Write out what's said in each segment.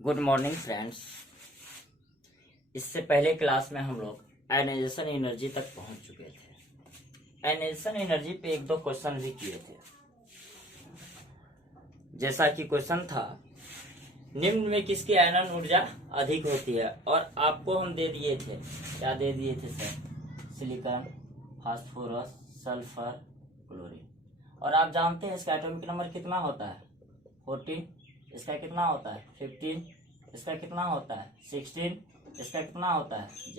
Good morning friends. इससे पहले class में हम लोग आयनाइजेशन एनर्जी तक पहुंच चुके थे। आयनाइजेशन एनर्जी पे एक दो क्वेश्चन भी किए थे। जैसा कि क्वेश्चन था, निम्न में किसकी आयनन ऊर्जा अधिक होती है, और आपको हम दे दिए थे, क्या दे दिए थे sir? Silicon, phosphorus, sulphur, chlorine. और आप जानते हैं इसका एटॉमिक नंबर कितना होता है? 14। इसका कितना होता है? 15। इसका कितना होता है? 16। इसका कितना होता है? Z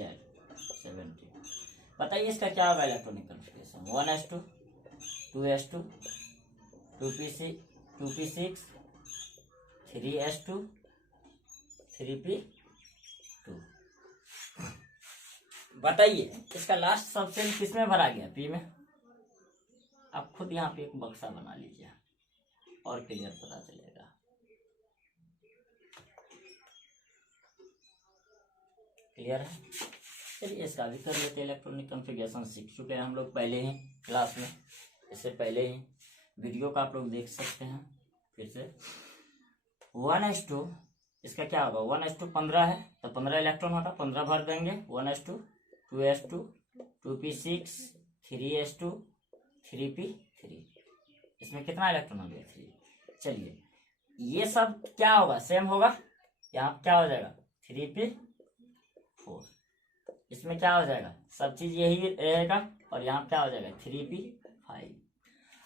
17। बताइए इसका क्या होगा electronic configuration? 1s2, 2s2, 2p6, 2p6, 3s2, 3p2। बताइए इसका लास्ट सबसेल किसमें भरा गया? P में। आप खुद यहाँ पे एक बक्सा बना लीजिए और क्लियर पता चलेगा। क्लियर है? चलिए इसका भी कर लेते हैं। इलेक्ट्रॉनिक कॉन्फ़िगरेशन सीख चुके हैं हम लोग पहले ही क्लास में। इससे पहले ही वीडियो का आप लोग देख सकते हैं। फिर से 1s2, इसका क्या होगा? 1s2 15 है तो 15 इलेक्ट्रॉन होगा, 15 भर देंगे। 1s2, 2s2, 2p6, 3s2, 3p3। इसमें कितना इलेक्ट्रॉन हो गया? 3। चलिए ये सब क्या होगा? सेम होगा। यहाँ क्या हो जाएगा? 3p4। इसमें क्या हो जाएगा? सब चीज यही रहेगा। और यहाँ क्या हो जाएगा? 3p5।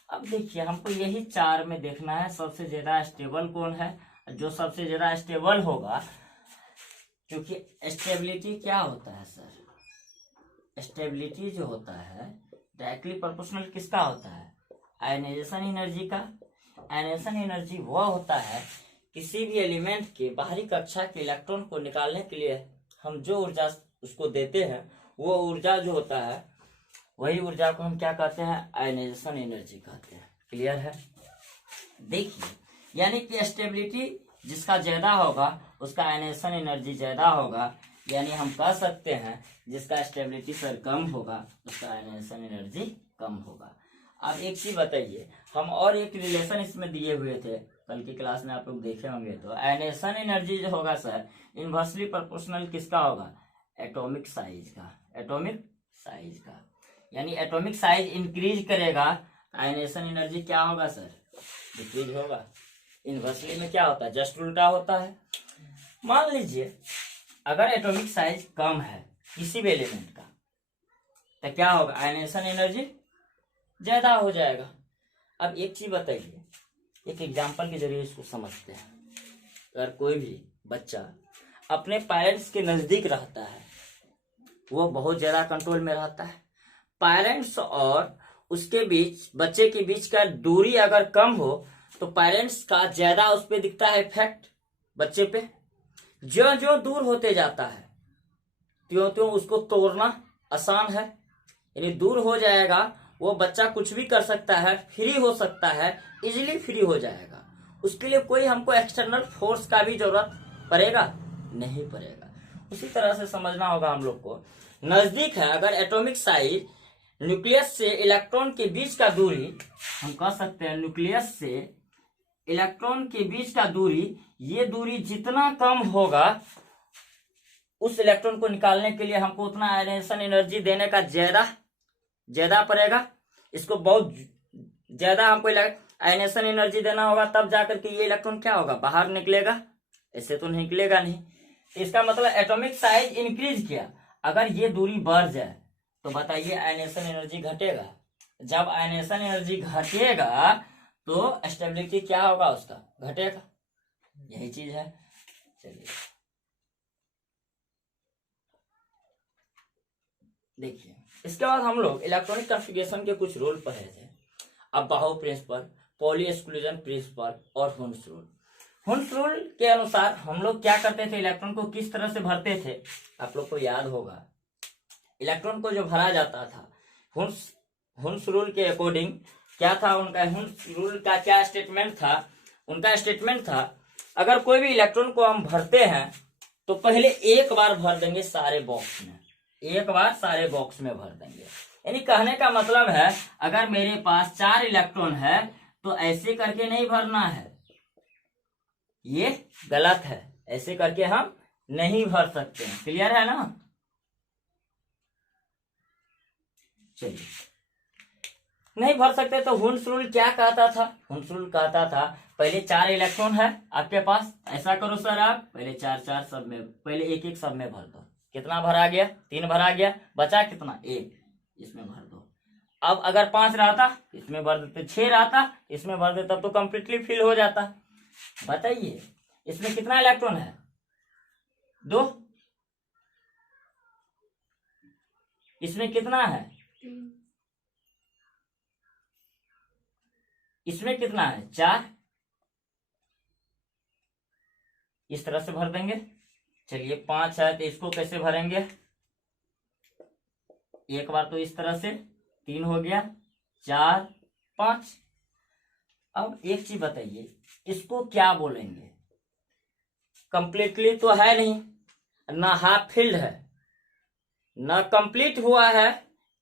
अब देखिए हमको यही 4 में देखना है सबसे ज्यादा स्टेबल कौन है। जो सबसे ज्यादा स्टेबल होगा, क्योंकि स्टेबिलिटी क्या होता है सर? स्टेबिलिटी जो होता है डायरेक्टली प्रोपोर्शनल किसका होता है? आयनाइजेशन एनर्जी का। आयनाइजेशन एनर्जी वह होता है किसी भी एलिमेंट के बाहरी कक्षा के इलेक्ट्रॉन को निकालने के लिए हम जो ऊर्जा उसको देते हैं, वो ऊर्जा जो होता है वही ऊर्जा को हम क्या कहते हैं? आयनाइजेशन एनर्जी कहते हैं। क्लियर है? देखिए यानी कि स्टेबिलिटी जिसका ज्यादा होगा उसका आयनाइजेशन एनर्जी ज्यादा होगा। यानी हम कह सकते हैं जिसका स्टेबिलिटी सर कम होगा उसका आयनाइजेशन एनर्जी कम होगा। अब एक चीज बताइए, हम और एक रिलेशन इसमें दिए हुए थे, कल की क्लास में आप लोग देखे होंगे। तो आयनाइजेशन एनर्जी जो होगा सर इनवर्सली प्रोपोर्शनल किसका होगा? एटॉमिक साइज का। एटॉमिक साइज का यानी एटॉमिक साइज इंक्रीज करेगा, आयनाइजेशन एनर्जी क्या होगा सर? डिक्रीज होगा। इनवर्सली में क्या होता है? जस्ट उल्टा होता है। मान लीजिए अगर एटॉमिक साइज कम है किसी भी एलिमेंट का, तो क्या होगा? आयनाइजेशन एनर्जी ज्यादा हो जाएगा। अब एक चीज बताइए, एक एग्जांपल के जरिए इसको समझते हैं। अगर कोई भी बच्चा अपने पेरेंट्स के नजदीक रहता है, वो बहुत ज्यादा कंट्रोल में रहता है। पेरेंट्स और उसके बीच, बच्चे के बीच का दूरी अगर कम हो तो पेरेंट्स का ज्यादा उस पर दिखता है इफेक्ट बच्चे पे। जो जो दूर होते जाता है त्यों त्यों उसको तोड़ना आसान है। यानी दूर हो जाएगा, वो बच्चा कुछ भी कर सकता है, फ्री हो सकता है, इजीली फ्री हो जाएगा। उसके लिए कोई हमको एक्सटर्नल फोर्स का भी जरूरत पड़ेगा? नहीं पड़ेगा। उसी तरह से समझना होगा हम लोग को। नजदीक है अगर एटॉमिक साइज, न्यूक्लियस से इलेक्ट्रॉन के बीच का दूरी, हम कह सकते हैं न्यूक्लियस से इलेक्ट्रॉन के बीच का दूरी, ये दूरी जितना कम होगा उस इलेक्ट्रॉन को निकालने के लिए हमको उतना आयनाइजेशन एनर्जी देने का ज्यादा पड़ेगा। इसको बहुत ज्यादा हमको आयनाइजेशन एनर्जी देना होगा, तब जाकर के ये इलेक्ट्रॉन क्या होगा? बाहर निकलेगा। ऐसे तो निकलेगा नहीं। इसका मतलब एटॉमिक साइज इंक्रीज किया। अगर ये दूरी बढ़ जाए तो बताइए आयनाइजेशन एनर्जी घटेगा। जब आयनाइजेशन एनर्जी घटेगा तो स्टेबिलिटी क्या होगा? उसका घटेगा। यही चीज है। चलिए देखिए, इसके बाद हम लोग इलेक्ट्रॉनिक कॉन्फ़िगरेशन के कुछ रूल पढ़े थे। अब बाहो प्रिंसिपल, पॉली एक्सक्लूजन प्रिंसिपल और हुन्स रूल। हुन्स रूल के अनुसार हम लोग क्या करते थे? इलेक्ट्रॉन को किस तरह से भरते थे? आप लोग को याद होगा, इलेक्ट्रॉन को जो भरा जाता था हुन्स रूल के अकॉर्डिंग क्या था उनका? हुन्स रूल का क्या स्टेटमेंट था? उनका स्टेटमेंट था अगर कोई भी इलेक्ट्रॉन को हम भरते हैं तो पहले एक बार भर देंगे सारे बॉक्स में, एक बार सारे बॉक्स में भर देंगे। यानी कहने का मतलब है अगर मेरे पास 4 इलेक्ट्रॉन है तो ऐसे करके नहीं भरना है, ये गलत है। ऐसे करके हम नहीं भर सकते हैं। क्लियर है ना? चलिए, नहीं भर सकते तो हुन्स रूल क्या कहता था? हुन्स रूल कहता था पहले 4 इलेक्ट्रॉन है आपके पास, ऐसा करो सर, आप पहले 4 सब में, पहले एक सब में भर दो। कितना भरा गया? 3 भरा गया, बचा कितना? 1, इसमें भर दो। अब अगर 5 रहता इसमें भर देते, 6 रहता इसमें भर देता, तो कंप्लीटली फिल हो जाता। बताइए इसमें कितना इलेक्ट्रॉन है? 2। इसमें कितना है? इसमें कितना है? 4। इस तरह से भर देंगे। चलिए 5 है तो इसको कैसे भरेंगे? एक बार तो इस तरह से, 3 हो गया, 4, 5। अब एक चीज बताइए, इसको क्या बोलेंगे? कंप्लीटली तो है नहीं, ना हाफ फिल्ड है, ना कंप्लीट हुआ है,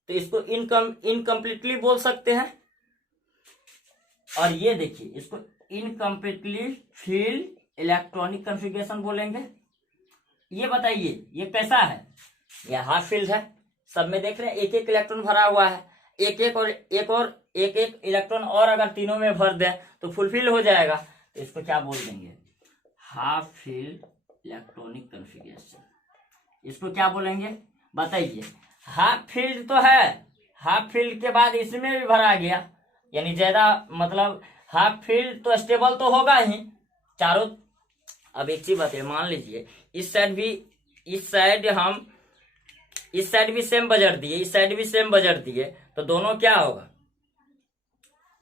तो इसको इनकम्प्लीटली बोल सकते हैं। और ये देखिए, इसको इनकम्प्लीटली फील्ड इलेक्ट्रॉनिक कॉन्फ़िगरेशन बोलेंगे। ये बताइए ये कैसा है? ये हाफ फील्ड है, सब में देख रहे हैं एक इलेक्ट्रॉन भरा हुआ है, एक इलेक्ट्रॉन और अगर तीनों में भर दें तो फुलफिल हो जाएगा। तो इसको क्या बोल देंगे? Half field electronic configuration. इसको क्या बोलेंगे? बताइए। हाफ फील्ड तो है, हाफ फील्ड के बाद इसमें भी भरा गया, यानी ज्यादा, मतलब हाफ फील्ड तो स्टेबल तो होगा ही चारों। अब एक चीज बताइए, मान लीजिए इस साइड भी सेम बजट दिए, इस साइड भी सेम बजट दिए, तो दोनों क्या होगा?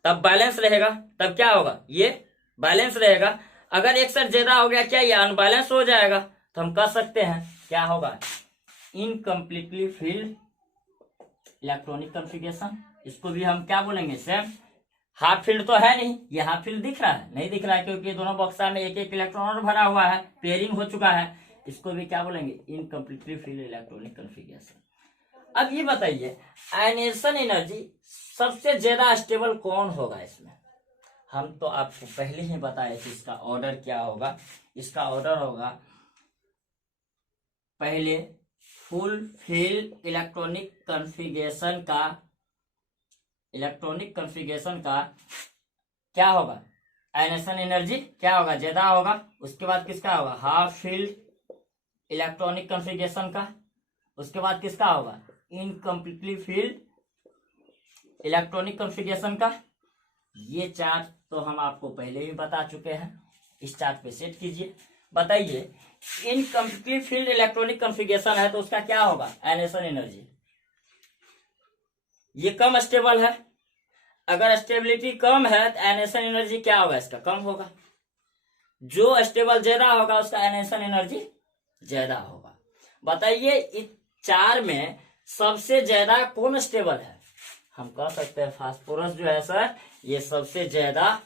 तब बैलेंस रहेगा। तब क्या होगा? ये बैलेंस रहेगा। अगर एक साइड ज्यादा हो गया, क्या ये अनबैलेंस हो जाएगा? तो हम कह सकते हैं क्या होगा? Incompletely field electronic configuration. इसको भी हम क्या बोलेंगे? सेम। हाफ फील्ड तो है नहीं, ये हाफ फील्ड दिख रहा है? नहीं दिख रहा है, क्योंकि दोनों बॉक्सा में एक इलेक्ट्रॉन और भरा हुआ है, पेयरिंग हो चुका है। इसको भी क्या बोलेंगे? Incompletely field electronic configuration. अब ये बताइए, आयनेशन एनर्जी सबसे ज्यादा स्टेबल कौन होगा इसमें? हम तो आपको पहले ही बताए थे इसका ऑर्डर क्या होगा। इसका ऑर्डर होगा, पहले फुल फील्ड इलेक्ट्रॉनिक कॉन्फ़िगरेशन का क्या होगा? आयनेशन एनर्जी क्या होगा? ज्यादा होगा। उसके बाद किसका होगा? हाफ फील्ड इलेक्ट्रॉनिक कॉन्फ़िगरेशन का। उसके बाद किसका होगा? इनकम्प्लीटली फील्ड इलेक्ट्रॉनिक कॉन्फ़िगरेशन का। ये चार्ट तो हम आपको पहले ही बता चुके हैं, इस चार्ट पे सेट कीजिए। बताइए, इनकम्प्लीटली फील्ड इलेक्ट्रॉनिक कॉन्फ़िगरेशन है तो उसका क्या होगा? आयनेशन एनर्जी ये कम स्टेबल है। अगर स्टेबिलिटी कम है तो आयनेशन एनर्जी क्या होगा? इसका कम होगा। जो स्टेबल ज्यादा होगा उसका आयनेशन एनर्जी ज्यादा होगा। बताइए इस 4 में सबसे ज्यादा कौन स्टेबल है? हम कह सकते हैं फास्फोरस जो है सर, ये सबसे ज्यादा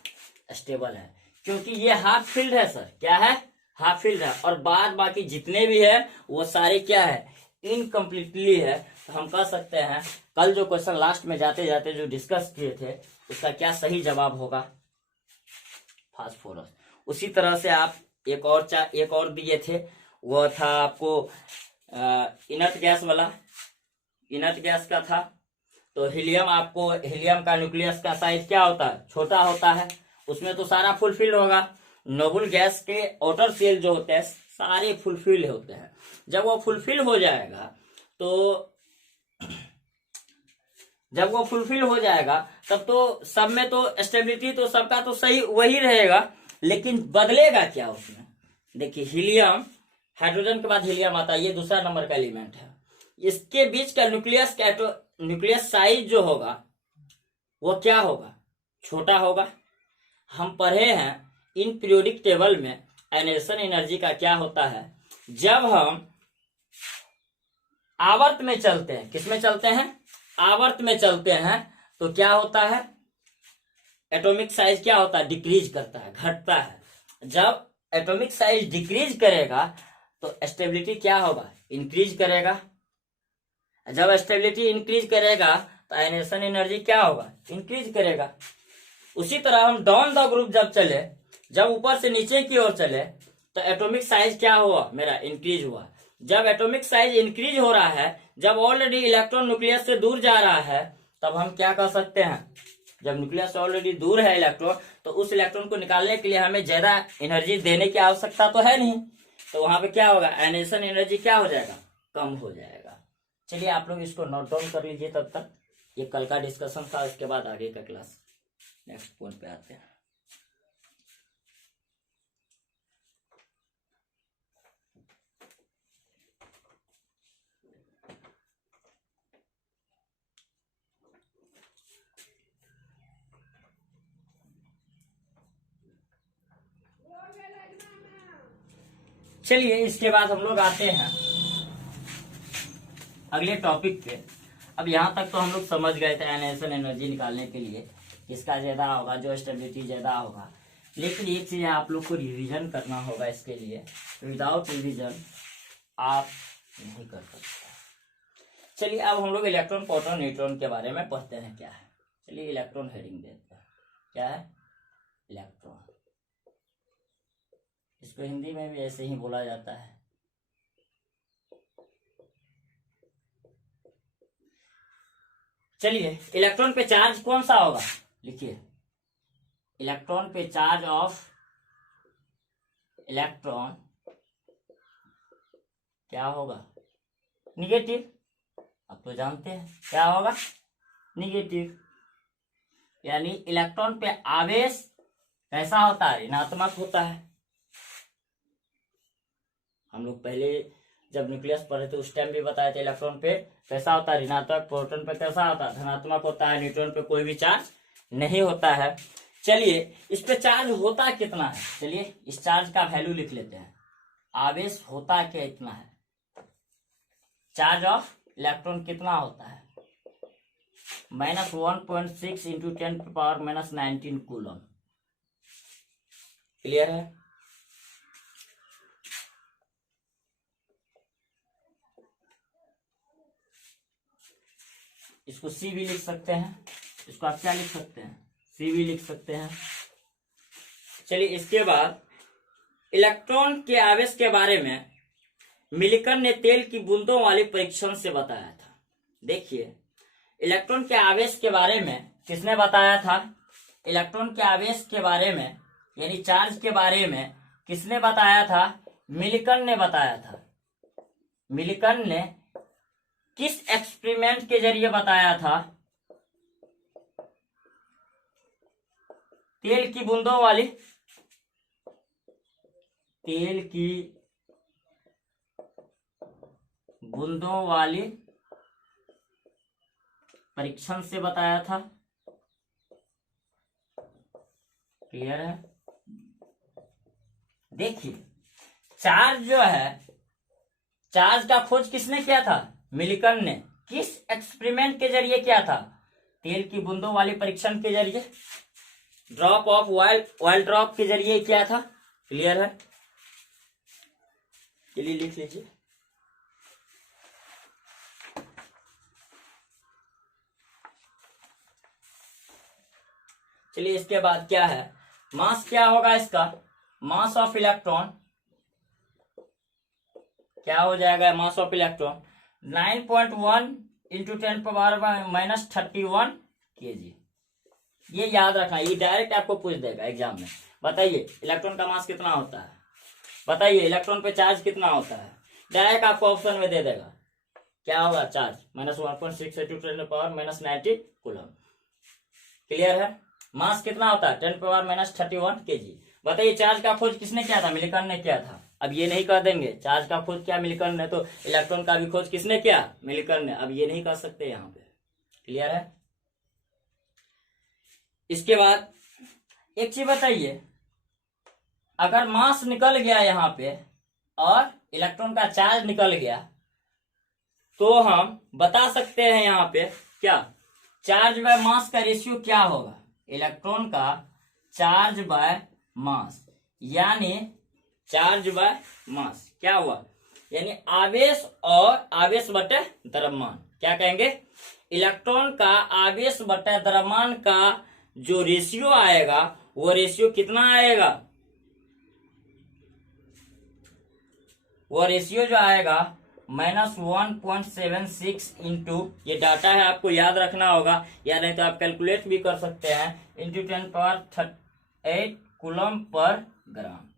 स्टेबल है, क्योंकि ये हाफ फील्ड है सर। क्या है? हाफ फील्ड है। और बाद बाकी जितने भी है वो सारे क्या है? इनकम्प्लीटली है। तो हम कह सकते हैं कल जो क्वेश्चन लास्ट में जाते जाते जो डिस्कस किए थे, उसका क्या सही जवाब होगा? फास्फोरस। उसी तरह से आप एक और दिए थे, वो था आपको इनर्ट गैस वाला, इनर्ट गैस का था। तो हीलियम का न्यूक्लियस का साइज क्या होता है? छोटा होता है। उसमें तो सारा फुलफिल होगा। नोबल गैस के आउटर सेल जो होते हैं सारे फुलफिल होते हैं। जब वो फुलफिल हो जाएगा तब तो सब में तो स्टेबिलिटी तो सबका तो सही वही रहेगा, लेकिन बदलेगा क्या उसमें? देखिए, हीलियम, हाइड्रोजन के बाद हीलियम आता है, ये दूसरा नंबर का एलिमेंट है। इसके बीच का न्यूक्लियस साइज जो होगा वो क्या होगा? छोटा होगा। हम पढ़े हैं इन पीरियोडिक टेबल में आयनेशन एनर्जी का क्या होता है। जब हम आवर्त में चलते हैं, किसमें चलते हैं? आवर्त में चलते हैं, तो क्या होता है? एटॉमिक साइज क्या होता है? डिक्रीज करता है, घटता है। जब एटॉमिक साइज डिक्रीज करेगा तो स्टेबिलिटी क्या होगा? इंक्रीज करेगा। जब स्टेबिलिटी इंक्रीज करेगा तो आयनेशन एनर्जी क्या होगा? इंक्रीज करेगा। उसी तरह हम डाउन द ग्रुप जब ऊपर से नीचे की ओर चले तो एटॉमिक साइज क्या हुआ मेरा, इंक्रीज हुआ। जब एटॉमिक साइज इंक्रीज हो रहा है, जब ऑलरेडी इलेक्ट्रॉन न्यूक्लियस से दूर जा रहा है, तब हम क्या कर सकते हैं, जब न्यूक्लियस से ऑलरेडी दूर है इलेक्ट्रॉन, तो उस इलेक्ट्रॉन को निकालने के लिए हमें ज्यादा एनर्जी देने की आवश्यकता तो है नहीं, तो वहां पे क्या होगा, आयनेशन एनर्जी क्या हो जाएगा, कम हो जाएगा। चलिए आप लोग इसको नोट डाउन कर लीजिए, तब तक ये कल का डिस्कशन था, उसके बाद आगे का क्लास। नेक्स्ट पॉइंट पे आते हैं। चलिए इसके बाद हम लोग आते हैं अगले टॉपिक पे। अब यहाँ तक तो हम लोग समझ गए थे आयनेशन एनर्जी निकालने के लिए किसका ज्यादा होगा, जो स्टेबिलिटी ज्यादा होगा। लेकिन एक चीज आप लोग को रिवीजन करना होगा इसके लिए, विदाउट रिवीजन आप नहीं कर सकते। चलिए अब हम लोग इलेक्ट्रॉन, प्रोटॉन, न्यूट्रॉन के बारे में पढ़ते हैं क्या है। चलिए इलेक्ट्रॉन हेडिंग देते हैं, क्या है इलेक्ट्रॉन। इसको हिंदी में भी ऐसे ही बोला जाता है। चलिए इलेक्ट्रॉन पे चार्ज कौन सा होगा, लिखिए इलेक्ट्रॉन पे चार्ज ऑफ इलेक्ट्रॉन क्या होगा, निगेटिव। अब तो जानते हैं क्या होगा, निगेटिव। यानी इलेक्ट्रॉन पे आवेश कैसा होता है, ऋणात्मक होता है। हम लोग पहले जब न्यूक्लियस पढ़े थे उस टाइम भी बताए थे, इलेक्ट्रॉन पे कैसा होता है, ऋणात्मक। प्रोटॉन पे कैसा होता है, धनात्मक होता है। न्यूट्रॉन पे कोई भी चार्ज नहीं होता है। चलिए इस पे चार्ज होता कितना है, चलिए इस चार्ज का वैल्यू लिख लेते हैं। आवेश होता क्या इतना है, चार्ज ऑफ इलेक्ट्रॉन कितना होता है, -1.6 इंटू 10⁻⁻19 कूलम। क्लियर है। इसको सी भी लिख सकते हैं, इसको आप क्या लिख सकते हैं, सी भी लिख सकते हैं। चलिए इसके बाद इलेक्ट्रॉन के आवेश के बारे में मिलिकन ने तेल की बूंदों वाले परीक्षण से बताया था। देखिए इलेक्ट्रॉन के आवेश के बारे में किसने बताया था, इलेक्ट्रॉन के आवेश के बारे में यानी चार्ज के बारे में किसने बताया था, मिलिकन ने बताया था। मिलिकन ने किस एक्सपेरिमेंट के जरिए बताया था, तेल की बूंदों वाली, तेल की बूंदों वाली परीक्षण से बताया था। क्लियर है। देखिए चार्ज जो है, चार्ज का खोज किसने किया था, मिलिकन ने। किस एक्सपेरिमेंट के जरिए किया था, तेल की बूंदों वाली परीक्षण के जरिए, ड्रॉप ऑफ ऑयल ड्रॉप के जरिए किया था। क्लियर है। चलिए लिख लीजिए। चलिए इसके बाद क्या है, मास क्या होगा इसका, मास ऑफ इलेक्ट्रॉन क्या हो जाएगा, mass of electron 9.1 into 10⁻⁻31 kg। ये याद रखना, ये डायरेक्ट आपको पूछ देगा एग्जाम में। बताइए इलेक्ट्रॉन का मास कितना होता है, बताइए इलेक्ट्रॉन पे चार्ज कितना होता है, डायरेक्ट आपको ऑप्शन में दे देगा। क्या होगा, चार्ज -1.6 इंटू 10⁻⁻19 कूलम। क्लियर है। मास कितना होता है, 10⁻⁻31 kg। बताइए चार्ज का खोज किसने किया था, मिलिकन ने किया था। अब ये नहीं कह देंगे चार्ज का खोज क्या मिलिकन ने, तो इलेक्ट्रॉन का भी खोज किसने किया, मिलिकन ने। अब ये नहीं कह सकते यहाँ पे। क्लियर है। इसके बाद एक चीज बताइए, अगर मास निकल गया यहाँ पे और इलेक्ट्रॉन का चार्ज निकल गया, तो हम बता सकते हैं यहाँ पे क्या, चार्ज बाय मास का रेशियो क्या होगा, इलेक्ट्रॉन का चार्ज बाय मास, यानी चार्ज बाय मास क्या हुआ, यानी आवेश और आवेश बटे द्रव्यमान। क्या कहेंगे, इलेक्ट्रॉन का आवेश बटे द्रव्यमान का जो रेशियो आएगा, वो रेशियो कितना आएगा, वो रेशियो जो आएगा -1.76 इंटू, ये डाटा है आपको याद रखना होगा, या नहीं तो आप कैलकुलेट भी कर सकते हैं, इंटू 10⁻8 कूलम पर ग्राम।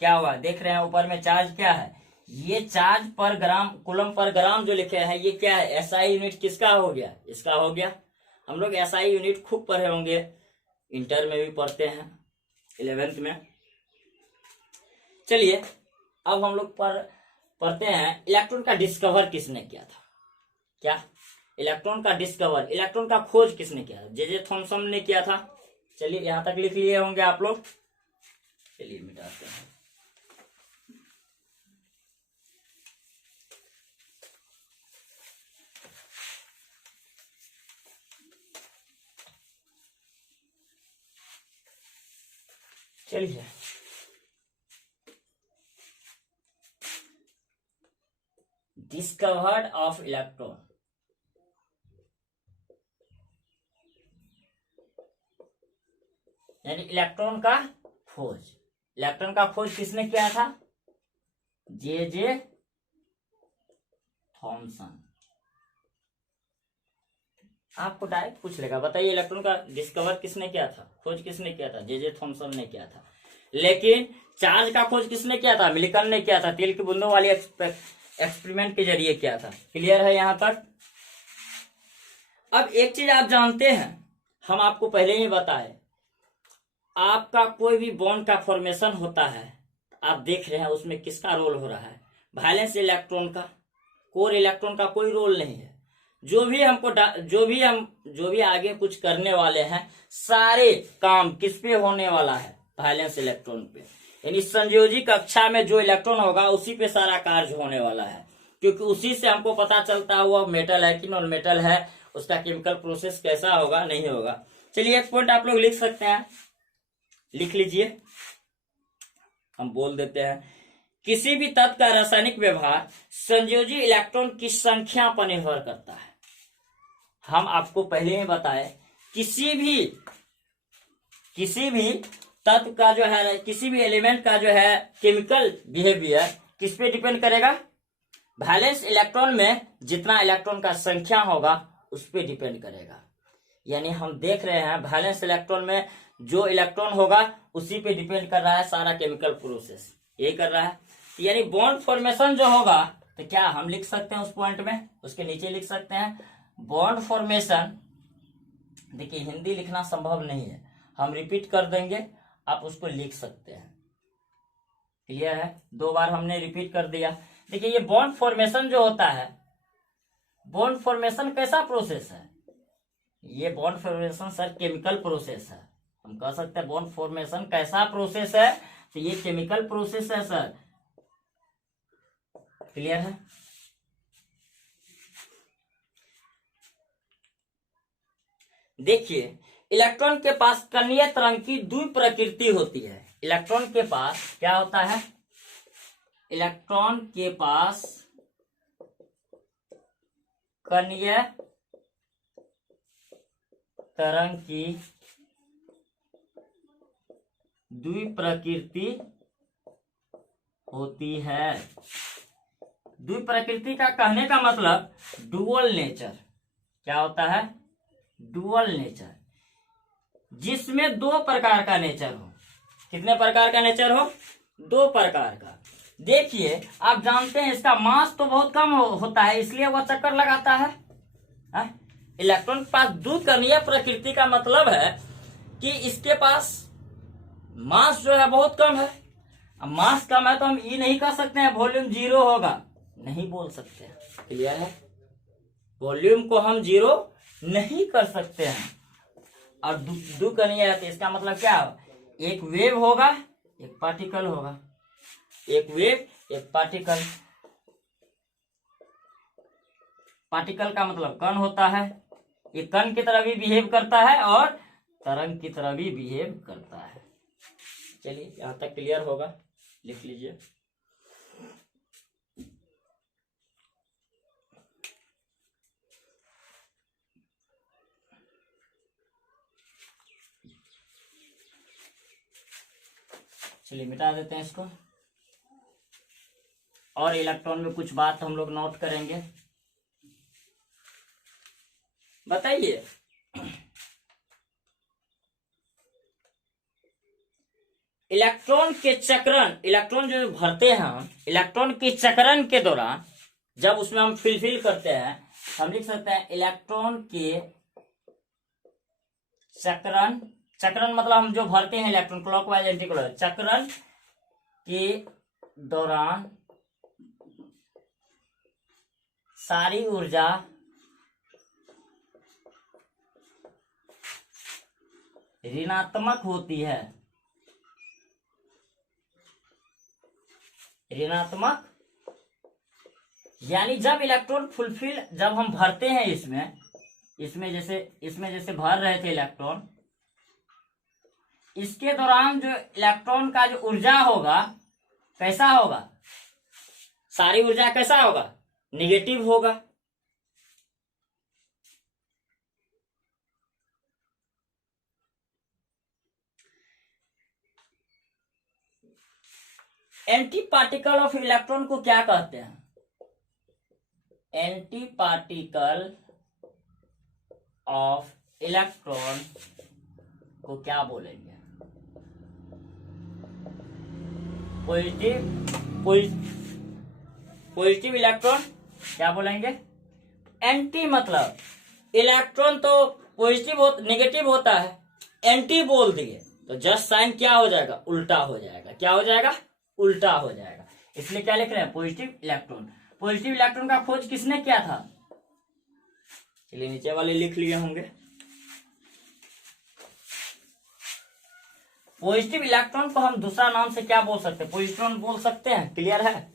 क्या हुआ देख रहे हैं ऊपर में चार्ज क्या है, ये चार्ज पर ग्राम, कूलम पर ग्राम जो लिखे हैं ये क्या है, एसआई यूनिट किसका हो गया, इसका हो गया। हम लोग एसआई यूनिट खूब पढ़े होंगे, इंटर में भी पढ़ते हैं, 11th में। चलिए अब हम लोग पढ़ते हैं इलेक्ट्रॉन का डिस्कवर किसने किया था। क्या इलेक्ट्रॉन का डिस्कवर, इलेक्ट्रॉन का खोज किसने किया था, जे थॉमसन ने किया था। चलिए यहां तक लिख लिए होंगे आप लोग। चलिए मिटाते हैं। चलिए डिस्कवर्ड ऑफ इलेक्ट्रॉन, यानी इलेक्ट्रॉन का खोज। इलेक्ट्रॉन का खोज किसने किया था, जे थॉमसन। आपको डायरेक्ट पूछ लेगा, बताइए इलेक्ट्रॉन का डिस्कवर किसने किया था, खोज किसने किया था, जे थॉमसन ने किया था। लेकिन चार्ज का खोज किसने किया था, मिल्टन ने किया था, तेल की बूंदों वाली एक्सपेरिमेंट के जरिए किया था। क्लियर है यहां तक। अब एक चीज आप जानते हैं, हम आपको पहले ही बताए, आपका कोई भी बॉन्ड का फॉर्मेशन होता है, आप देख रहे हैं उसमें किसका रोल हो रहा है, वैलेंस इलेक्ट्रॉन का, कोर इलेक्ट्रॉन का कोई रोल नहीं है। जो भी आगे कुछ करने वाले हैं, सारे काम किस पे होने वाला है, वैलेंस इलेक्ट्रॉन पे। यानी संयोजी कक्षा में जो इलेक्ट्रॉन होगा उसी पे सारा कार्य होने वाला है, क्योंकि उसी से हमको पता चलता है वो मेटल है कि नॉन मेटल है, उसका केमिकल प्रोसेस कैसा होगा नहीं होगा। चलिए एक पॉइंट आप लोग लिख सकते हैं, लिख लीजिए, हम बोल देते हैं, किसी भी तत्व का रासायनिक व्यवहार संयोजी इलेक्ट्रॉन की संख्या पर निर्भर करता है। हम आपको पहले ही बताए, किसी भी तत्व का जो है, किसी भी एलिमेंट का जो है केमिकल बिहेवियर किस पे डिपेंड करेगा, वैलेंस इलेक्ट्रॉन में जितना इलेक्ट्रॉन का संख्या होगा उस पे डिपेंड करेगा। यानी हम देख रहे हैं वैलेंस इलेक्ट्रॉन में जो इलेक्ट्रॉन होगा उसी पे डिपेंड कर रहा है सारा केमिकल प्रोसेस, यही कर रहा है। यानी बॉन्ड फॉर्मेशन जो होगा, तो क्या हम लिख सकते हैं उस पॉइंट में, उसके नीचे लिख सकते हैं बॉन्ड फॉर्मेशन। देखिए हिंदी लिखना संभव नहीं है, हम रिपीट कर देंगे, आप उसको लिख सकते हैं। क्लियर है, 2 बार हमने रिपीट कर दिया। देखिए ये बॉन्ड फॉर्मेशन जो होता है, बॉन्ड फॉर्मेशन कैसा प्रोसेस है, ये bond formation sir chemical process है। हम कह सकते हैं बॉन्ड फॉर्मेशन कैसा प्रोसेस है, तो ये केमिकल प्रोसेस है सर। क्लियर है। देखिए इलेक्ट्रॉन के पास कणीय तरंग की द्वि प्रकृति होती है। इलेक्ट्रॉन के पास क्या होता है, इलेक्ट्रॉन के पास कणीय तरंग की द्वि प्रकृति होती है। द्वि प्रकृति का कहने का मतलब डुअल नेचर। क्या होता है, डुअल नेचर, जिसमें 2 प्रकार का नेचर हो। कितने प्रकार का नेचर हो, 2 प्रकार का। देखिए आप जानते हैं इसका मास तो बहुत कम होता है, इसलिए वह चक्कर लगाता है। इलेक्ट्रॉन के पास द्विकणीय प्रकृति का मतलब है कि इसके पास मास जो है बहुत कम है। अब मास कम है तो हम ये नहीं कह सकते हैं वॉल्यूम 0 होगा, नहीं बोल सकते हैं। क्लियर है, वॉल्यूम को हम 0 नहीं कर सकते हैं। और द्विकणीय है तो इसका मतलब क्या होगा, एक वेव होगा एक पार्टिकल होगा, एक वेव एक पार्टिकल। पार्टिकल का मतलब कण होता है, ये कण की तरह भी बिहेव करता है और तरंग की तरह भी बिहेव करता है। चलिए यहां तक क्लियर होगा, लिख लीजिए। चलिए मिटा देते हैं इसको। और इलेक्ट्रॉन में कुछ बात हम लोग नोट करेंगे। बताइए, इलेक्ट्रॉन के चक्रण, इलेक्ट्रॉन जो भरते हैं हम, इलेक्ट्रॉन के चक्रण के दौरान जब उसमें हम फिल करते हैं, हम लिख सकते हैं इलेक्ट्रॉन के चक्रण, चक्रण मतलब हम जो भरते हैं इलेक्ट्रॉन क्लॉकवाइज एंटी क्लॉकवाइज, चक्रण के दौरान सारी ऊर्जा ऋणात्मक होती है। ऋणात्मक यानी जब इलेक्ट्रॉन फुलफिल, जब हम भरते हैं इसमें जैसे भर रहे थे इलेक्ट्रॉन, इसके दौरान जो इलेक्ट्रॉन का जो ऊर्जा होगा कैसा होगा, सारी ऊर्जा कैसा होगा, निगेटिव होगा। एंटी पार्टिकल ऑफ इलेक्ट्रॉन को क्या कहते हैं, एंटी पार्टिकल ऑफ इलेक्ट्रॉन को क्या बोलेंगे, पॉजिटिव इलेक्ट्रॉन क्या बोलेंगे, एंटी मतलब इलेक्ट्रॉन तो पॉजिटिव नेगेटिव होता है, एंटी बोल दिए तो जस्ट साइन क्या हो जाएगा, उल्टा हो जाएगा। क्या हो जाएगा, उल्टा हो जाएगा। इसलिए क्या लिख रहे हैं, पॉजिटिव इलेक्ट्रॉन। पॉजिटिव इलेक्ट्रॉन का खोज किसने किया था, चलिए नीचे वाले लिख लिए होंगे। पॉजिटिव इलेक्ट्रॉन को हम दूसरा नाम से क्या बोल सकते हैं, पॉजिट्रॉन बोल सकते हैं। क्लियर है,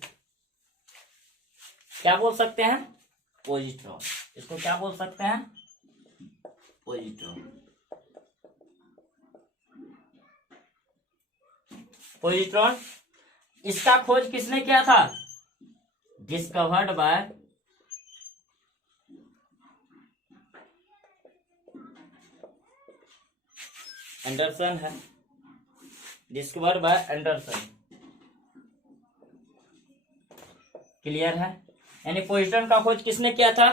क्या बोल सकते हैं, पॉजिट्रॉन। इसको क्या बोल सकते हैं, पॉजिट्रॉन। पॉजिट्रॉन, इसका खोज किसने किया था, डिस्कवर्ड बाय एंडरसन है, डिस्कवर्ड बाय एंडरसन। क्लियर है, यानी पॉजिट्रॉन का खोज किसने किया था,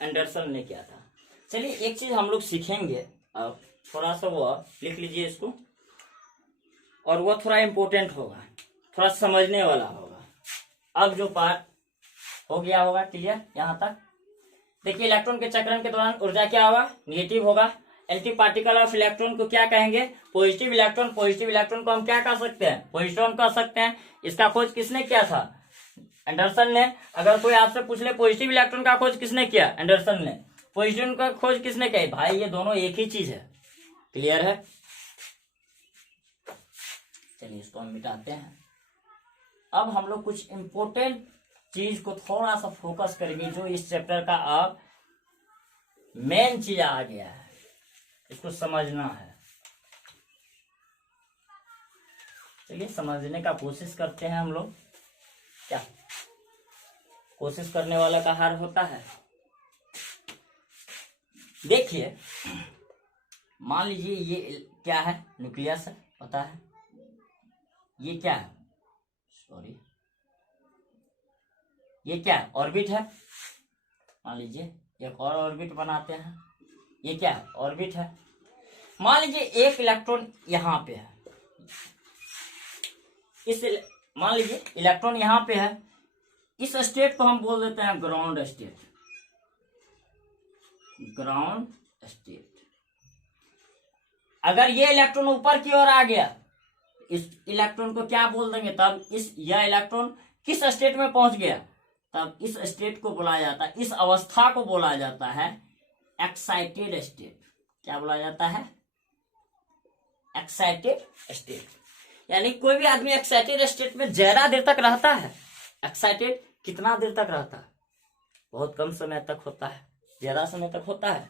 एंडरसन ने किया था। चलिए एक चीज हम लोग सीखेंगे, अब थोड़ा सा वो लिख लीजिए इसको, और वो थोड़ा इंपॉर्टेंट होगा, थोड़ा समझने वाला होगा। अब जो पार्ट हो गया होगा क्लियर यहाँ तक। देखिए, इलेक्ट्रॉन के चक्रण के दौरान ऊर्जा क्या होगा, निगेटिव होगा। एंटी पार्टिकल ऑफ इलेक्ट्रॉन को क्या कहेंगे, पॉजिटिव इलेक्ट्रॉन। पॉजिटिव इलेक्ट्रॉन को हम क्या कह सकते हैं, पॉजिट्रॉन कह सकते हैं। इसका खोज किसने किया था, एंडरसन ने। अगर कोई आपसे पूछ ले पॉजिटिव इलेक्ट्रॉन का खोज किसने किया, एंडरसन ने। पॉजिट्रॉन का खोज किसने किया, भाई ये दोनों एक ही चीज है। क्लियर है, चलिए इसको हम मिटाते हैं। अब हम लोग कुछ इंपॉर्टेंट चीज को थोड़ा सा फोकस करेंगे, जो इस चैप्टर का अब मेन चीज आ गया है, इसको समझना है। चलिए समझने का कोशिश करते हैं हम लोग। क्या कोशिश करने वाला का हार होता है। देखिए, मान लीजिए ये क्या है, न्यूक्लियस है, पता है। ये क्या है, सॉरी, ये क्या है, ऑर्बिट है। मान लीजिए एक और ऑर्बिट बनाते हैं, ये क्या है, ऑर्बिट है। मान लीजिए एक इलेक्ट्रॉन यहां पे है, मान लीजिए इलेक्ट्रॉन यहां पे है, इस स्टेट को हम बोल देते हैं ग्राउंड स्टेट। Ground state. अगर ये इलेक्ट्रॉन ऊपर की ओर आ गया, इस इलेक्ट्रॉन को क्या बोल देंगे, तब यह इलेक्ट्रॉन किस स्टेट में पहुंच गया, तब इस स्टेट को बोला जाता है, इस अवस्था को बोला जाता है एक्साइटेड स्टेट। क्या बोला जाता है, एक्साइटेड स्टेट। यानी कोई भी आदमी एक्साइटेड स्टेट में ज्यादा देर तक रहता है। एक्साइटेड कितना देर तक रहता है, बहुत कम समय तक होता है, ज्यादा समय तक होता है।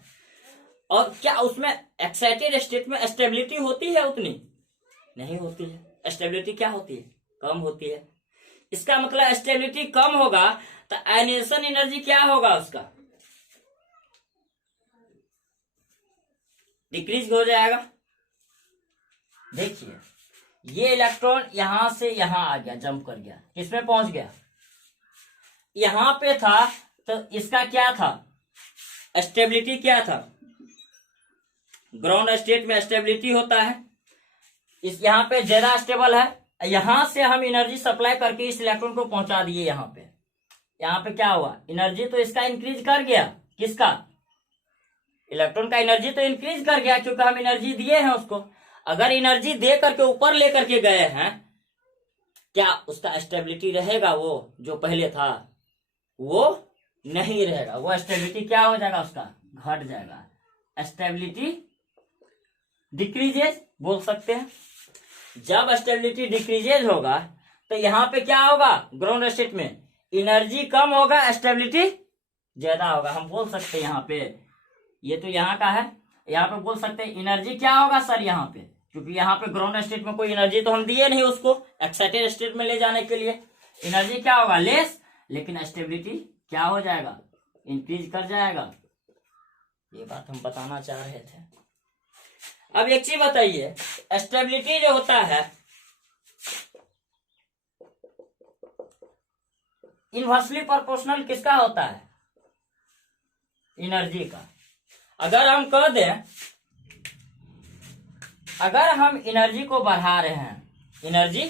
और क्या उसमें एक्साइटेड स्टेट में स्टेबिलिटी होती है, उतनी नहीं होती है। स्टेबिलिटी क्या होती है, कम होती है। इसका मतलब स्टेबिलिटी कम होगा तो आयनेशन एनर्जी क्या होगा, उसका डिक्रीज हो जाएगा। देखिए, ये इलेक्ट्रॉन यहां से यहां आ गया, जंप कर गया, किसमें पहुंच गया, यहां पे था तो इसका क्या था, स्टेबिलिटी क्या था, ग्राउंड स्टेट में स्टेबिलिटी होता है, इस यहाँ पे ज्यादा स्टेबल है। यहां से हम एनर्जी सप्लाई करके इस इलेक्ट्रॉन को पहुंचा दिए यहाँ पे क्या हुआ, एनर्जी तो इसका इंक्रीज कर गया, किसका, इलेक्ट्रॉन का एनर्जी तो इंक्रीज कर गया क्योंकि हम एनर्जी दिए हैं उसको। अगर एनर्जी दे करके ऊपर लेकर के गए हैं, क्या उसका स्टेबिलिटी रहेगा, वो जो पहले था वो नहीं रहेगा, वो स्टेबिलिटी क्या हो जाएगा, उसका घट जाएगा, स्टेबिलिटी डिक्रीजेज बोल सकते हैं। जब स्टेबिलिटी डिक्रीजेज होगा तो यहाँ पे क्या होगा, ग्राउंड स्टेट में एनर्जी कम होगा, स्टेबिलिटी ज्यादा होगा। हम बोल सकते हैं यहाँ पे, ये तो यहाँ का है, यहाँ पे बोल सकते हैं एनर्जी क्या होगा सर यहाँ पे, क्योंकि यहाँ पे ग्राउंड स्टेट में कोई एनर्जी तो हम दिए नहीं उसको एक्साइटेड स्टेट में ले जाने के लिए, एनर्जी क्या होगा लेस, लेकिन स्टेबिलिटी क्या हो जाएगा, इंक्रीज कर जाएगा। ये बात हम बताना चाह रहे थे। अब एक चीज बताइए, स्टेबिलिटी जो होता है इनवर्सली प्रोपोर्शनल किसका होता है, एनर्जी का। अगर हम कह दें, अगर हम एनर्जी को बढ़ा रहे हैं, एनर्जी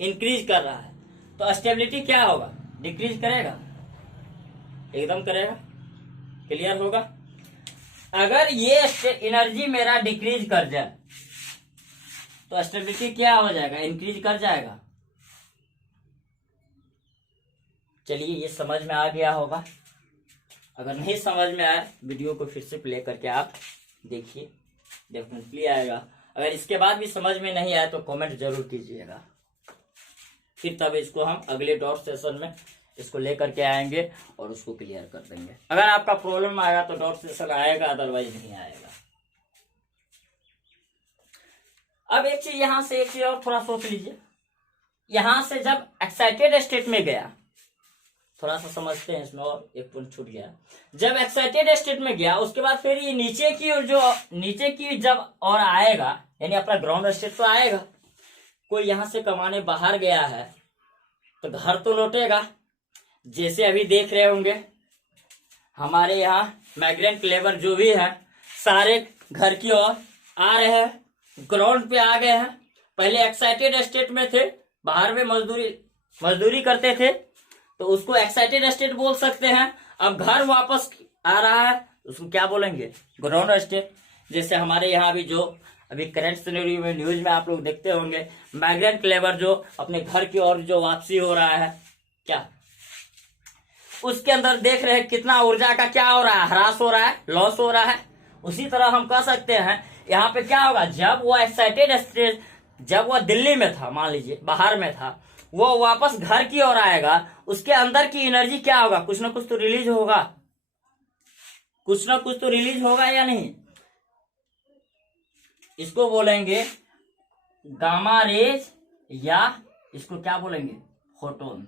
इंक्रीज कर रहा है, तो स्टेबिलिटी क्या होगा, डिक्रीज करेगा, एकदम करेगा, क्लियर होगा। अगर ये एनर्जी मेरा डिक्रीज कर जाए तो स्टेबिलिटी क्या हो जाएगा, इंक्रीज कर जाएगा। चलिए ये समझ में आ गया होगा, अगर नहीं समझ में आए वीडियो को फिर से प्ले करके आप देखिए, डेफिनेटली आएगा। अगर इसके बाद भी समझ में नहीं आया तो कमेंट जरूर कीजिएगा, फिर तब इसको हम अगले डॉट सेशन में इसको लेकर के आएंगे और उसको क्लियर कर देंगे। अगर आपका प्रॉब्लम आएगा तो डॉट सेशन आएगा, अदरवाइज नहीं आएगा। अब एक चीज यहां से एक चीज और थोड़ा सोच लीजिए, यहां से जब एक्साइटेड स्टेट में गया, थोड़ा सा समझते हैं इसमें, और एक पॉइंट छूट गया। जब एक्साइटेड स्टेट में गया उसके बाद फिर ये नीचे की जब और आएगा, यानी अपना ग्राउंड स्टेट तो आएगा, कोई यहां से कमाने बाहर गया है तो घर तो लौटेगा। जैसे अभी देख रहे होंगे हमारे यहाँ माइग्रेंट लेबर जो भी है सारे घर की ओर आ रहे हैं, ग्राउंड पे आ गए हैं। पहले एक्साइटेड स्टेट में थे, बाहर में मजदूरी करते थे, तो उसको एक्साइटेड स्टेट बोल सकते हैं। अब घर वापस आ रहा है, उसको क्या बोलेंगे, ग्राउंड स्टेट। जैसे हमारे यहाँ भी जो अभी करंट सिनेरियो में न्यूज में आप लोग देखते होंगे, माइग्रेंट लेबर जो अपने घर की ओर जो वापसी हो रहा है, क्या उसके अंदर देख रहे हैं कितना ऊर्जा का क्या हो रहा है, ह्रास हो रहा है, लॉस हो रहा है। उसी तरह हम कह सकते हैं यहाँ पे क्या होगा, जब वो एक्साइटेड स्टेट, जब वो दिल्ली में था, मान लीजिए बाहर में था, वो वापस घर की ओर आएगा, उसके अंदर की एनर्जी क्या होगा, कुछ ना कुछ तो रिलीज होगा, कुछ ना कुछ तो रिलीज होगा या नहीं। इसको बोलेंगे गामा रेज, या इसको क्या बोलेंगे, फोटोन।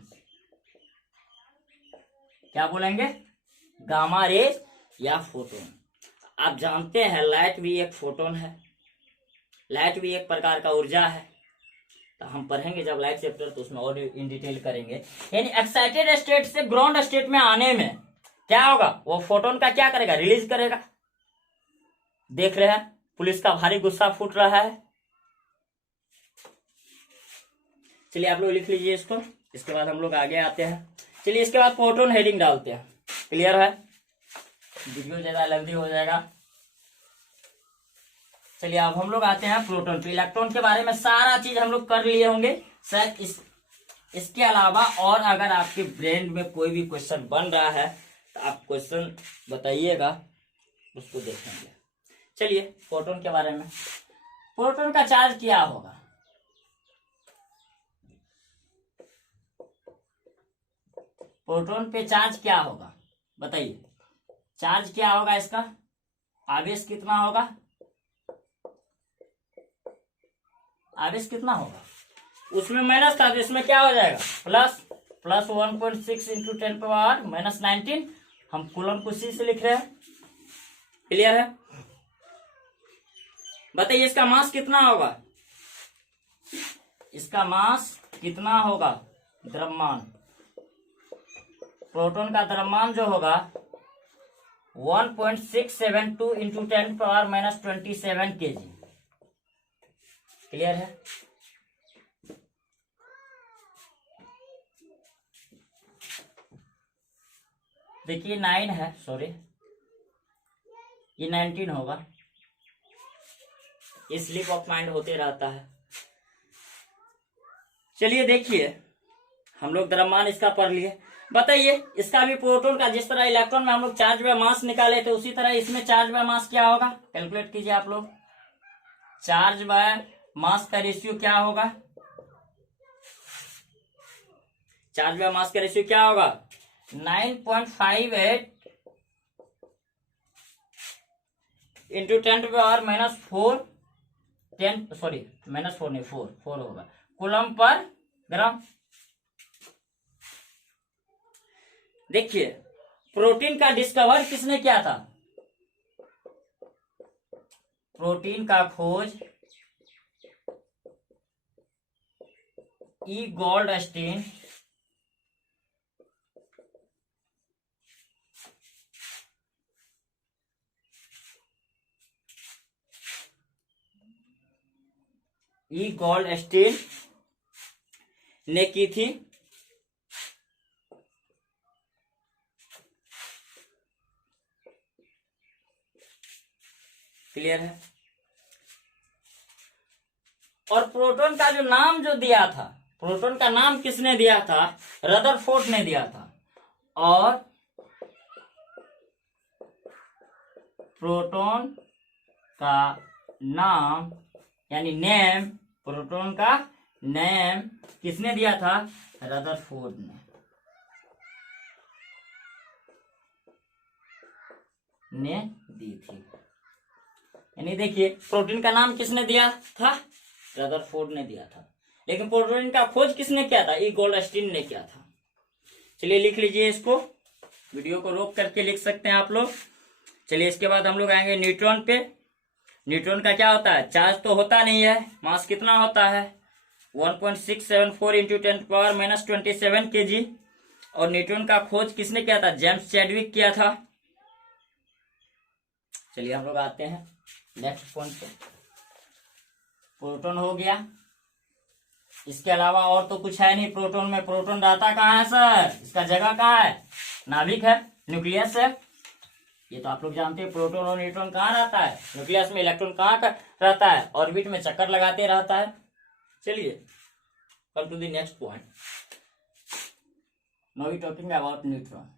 क्या बोलेंगे, गामा रेज या फोटोन। आप जानते हैं लाइट भी एक फोटोन है, लाइट भी एक प्रकार का ऊर्जा है। तो हम पढ़ेंगे जब लाइट चैप्टर तो उसमें और इन डिटेल करेंगे। यानी एक्साइटेड स्टेट से ग्राउंड स्टेट में आने में क्या होगा, वो फोटोन का क्या करेगा, रिलीज करेगा। देख रहे हैं पुलिस का भारी गुस्सा फूट रहा है। चलिए आप लोग लिख लीजिए इसको, इसके बाद हम लोग आगे आते हैं। चलिए इसके बाद फोटोन हेडिंग डालते हैं, क्लियर है, वीडियो ज्यादा लेंथी हो जाएगा। चलिए अब हम लोग आते हैं प्रोटॉन पे। इलेक्ट्रॉन के बारे में सारा चीज हम लोग कर लिए होंगे सर। इसके अलावा और अगर आपके ब्रेन में कोई भी क्वेश्चन बन रहा है तो आप क्वेश्चन बताइएगा, उसको देखेंगे। चलिए प्रोटॉन के बारे में, प्रोटॉन का चार्ज क्या होगा, प्रोटॉन पे चार्ज क्या होगा बताइए, चार्ज क्या होगा, इसका आवेश कितना होगा, आवेश कितना होगा, उसमें माइनस था तो इसमें क्या हो जाएगा, प्लस 1.6 इंटू 10⁻⁻19। हम कूलम को सी से लिख रहे हैं, क्लियर है। बताइए इसका मास कितना होगा, इसका मास कितना होगा, द्रव्यमान प्रोटॉन का द्रव्यमान जो होगा 1.672 इंटू 10⁻⁻27 kg। क्लियर है? देखिए 9 है, सॉरी ये 19 होगा, ये स्लिप ऑफ माइंड होते रहता है। चलिए देखिए, हम लोग द्रव्यमान इसका पढ़ लिए। बताइए इसका भी प्रोटॉन का जिस तरह इलेक्ट्रॉन में हम लोग चार्ज बाय मास निकाले थे, उसी तरह इसमें चार्ज बाय मास क्या होगा, कैलकुलेट कीजिए आप लोग। चार्ज बाय मास का रेशियो क्या होगा? चार्ज बाय मास का रेशियो क्या होगा? 9.58 इंटू 10⁻⁻4 -4 नहीं 4 होगा कूलम पर ग्राम। देखिए प्रोटीन का डिस्कवर किसने किया था? प्रोटीन का खोज ई गोल्डस्टीन ने की थी। क्लियर है? और प्रोटॉन का जो नाम जो दिया था, प्रोटॉन का नाम किसने दिया था? रदरफोर्ड ने दिया था। और प्रोटॉन का नाम यानी नेम, प्रोटॉन का नेम किसने दिया था? रदरफोर्ड ने दी थी। यानी देखिए प्रोटीन का नाम किसने दिया था? रदरफोर्ड ने दिया था। लेकिन प्रोटीन का खोज किसने किया था? ई गोल्डस्टीन ने किया था। चलिए लिख लीजिए इसको, वीडियो को रोक करके लिख सकते हैं आप लोग। चलिए इसके बाद हम लोग आएंगे न्यूट्रॉन पे। न्यूट्रॉन का क्या होता है? चार्ज तो होता नहीं है, मास कितना होता है? 1.674 इंटू 10⁻⁻27 kg। और न्यूट्रॉन का खोज किसने किया था? जेम्स चैडविक किया था। चलिए हम लोग आते हैं नेक्स्ट पॉइंट पे। प्रोटॉन हो गया, इसके अलावा और तो कुछ है नहीं। प्रोटॉन में प्रोटॉन रहता कहाँ है सर? इसका जगह कहाँ है? नाभिक है, न्यूक्लियस है। ये तो आप लोग जानते हैं। प्रोटॉन और न्यूट्रॉन कहाँ रहता है? न्यूक्लियस में। इलेक्ट्रॉन कहाँ रहता है? ऑर्बिट में चक्कर लगाते रहता है। चलिए come to the next point. Now we talking about neutron.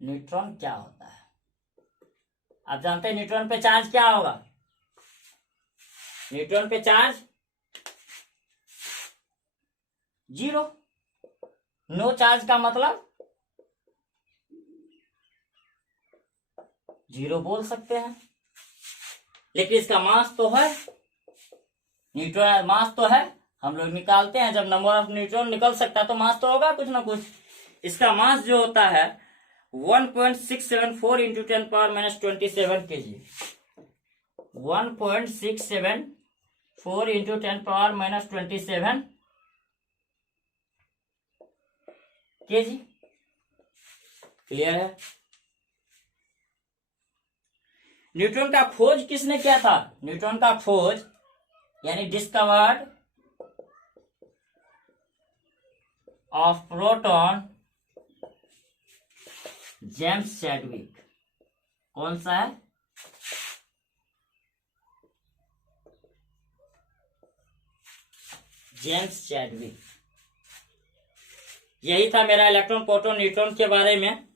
Neutron क्या होता है? आप जानते हैं न्यूट्रॉन पे चार्ज क्या होगा? न्यूट्रॉन पे चार्ज 0। नो चार्ज का मतलब 0 बोल सकते हैं। लेकिन इसका मास तो है, न्यूट्रॉन मास तो है। हम लोग निकालते हैं, जब नंबर ऑफ न्यूट्रॉन निकल सकता है तो मास तो होगा कुछ ना कुछ। इसका मास जो होता है 1.674 into 10⁻⁻27 kg। 1.674 into 10⁻⁻27 kg। Clear है? न्यूट्रॉन का खोज किसने किया था? न्यूट्रॉन का खोज यानी discovered of proton James Chadwick. कौन सा है? James Chadwick. यही था मेरा इलेक्ट्रॉन, प्रोटॉन, न्यूट्रॉन के बारे में।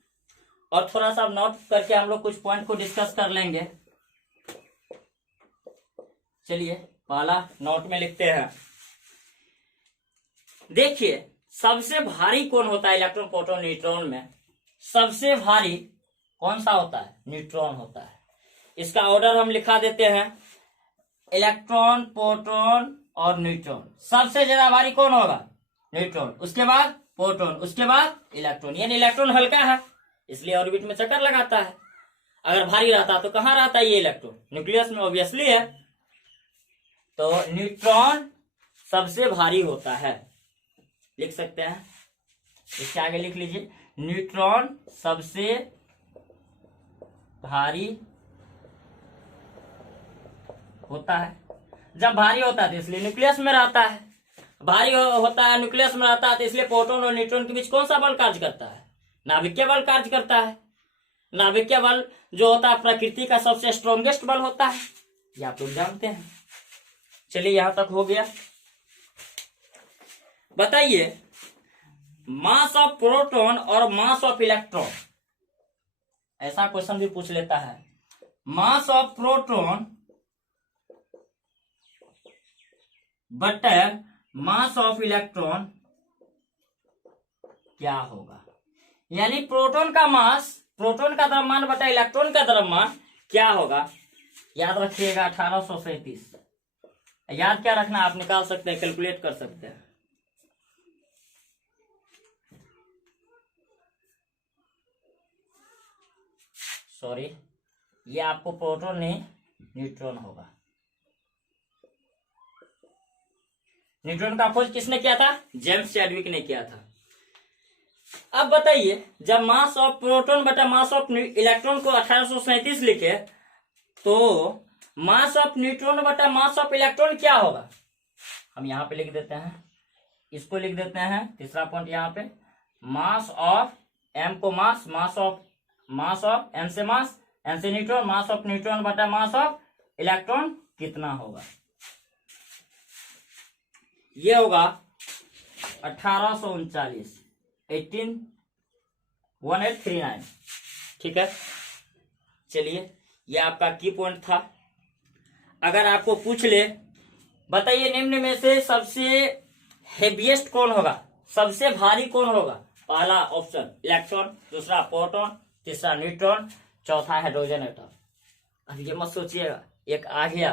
और थोड़ा सा नोट करके हम लोग कुछ पॉइंट को डिस्कस कर लेंगे। चलिए पहला नोट में लिखते हैं। देखिए सबसे भारी कौन होता है इलेक्ट्रॉन, प्रोटॉन, न्यूट्रॉन में? सबसे भारी कौन सा होता है? न्यूट्रॉन होता है। इसका ऑर्डर हम लिखा देते हैं, इलेक्ट्रॉन, प्रोटॉन और न्यूट्रॉन। सबसे ज्यादा भारी कौन होगा? न्यूट्रॉन, उसके बाद प्रोटॉन, उसके बाद इलेक्ट्रॉन। यानी इलेक्ट्रॉन हल्का है इसलिए ऑर्बिट में चक्कर लगाता है। अगर भारी रहता तो कहाँ रहता है ये इलेक्ट्रॉन? न्यूक्लियस में ऑब्वियसली है। तो न्यूट्रॉन सबसे भारी होता है, लिख सकते हैं। इसके आगे लिख लीजिए, न्यूट्रॉन सबसे भारी होता है। जब भारी होता है तो इसलिए न्यूक्लियस में रहता है, भारी होता है न्यूक्लियस में रहता है, तो इसलिए प्रोटॉन और न्यूट्रॉन के बीच कौन सा बल कार्य करता है? नाभिकीय बल कार्य करता है। नाभिकीय बल जो होता है प्रकृति का सबसे स्ट्रॉन्गेस्ट बल होता है, ये आप लोग जानते हैं। चलिए यहां तक हो गया। बताइए, मास ऑफ प्रोटॉन और मास ऑफ इलेक्ट्रॉन, ऐसा क्वेश्चन भी पूछ लेता है। मास ऑफ प्रोटॉन बटे मास ऑफ इलेक्ट्रॉन क्या होगा? यानी प्रोटॉन का मास, प्रोटॉन का द्रव्यमान बटा इलेक्ट्रॉन का द्रव्यमान क्या होगा? याद रखिएगा 1837। याद क्या रखना, आप निकाल सकते हैं, कैलकुलेट कर सकते हैं। सॉरी, ये आपको प्रोटॉन नहीं न्यूट्रॉन होगा। न्यूट्रॉन का खोज किसने किया था? जेम्स चैडविक ने किया था। अब बताइए, जब मास ऑफ प्रोटॉन बटा मास ऑफ इलेक्ट्रॉन को 1837 लिखे, तो मास ऑफ न्यूट्रॉन बटा मास ऑफ इलेक्ट्रॉन क्या होगा? हम यहां पे लिख देते हैं, इसको लिख देते हैं, तीसरा पॉइंट यहां पे, मास ऑफ एम को मास ऑफ एम से मास, एम से न्यूट्रॉन, मास ऑफ न्यूट्रॉन बटा मास ऑफ इलेक्ट्रॉन कितना होगा? ये होगा 1839, 1839। ठीक है, चलिए ये आपका की पॉइंट था। अगर आपको पूछ ले, बताइए निम्न में से सबसे हेवीएस्ट कौन होगा, सबसे भारी कौन होगा? पहला ऑप्शन इलेक्ट्रॉन, दूसरा प्रोटॉन, तीसरा न्यूट्रॉन, चौथा हाइड्रोजन एटम। अब ये मत सोचिएगा एक आ गया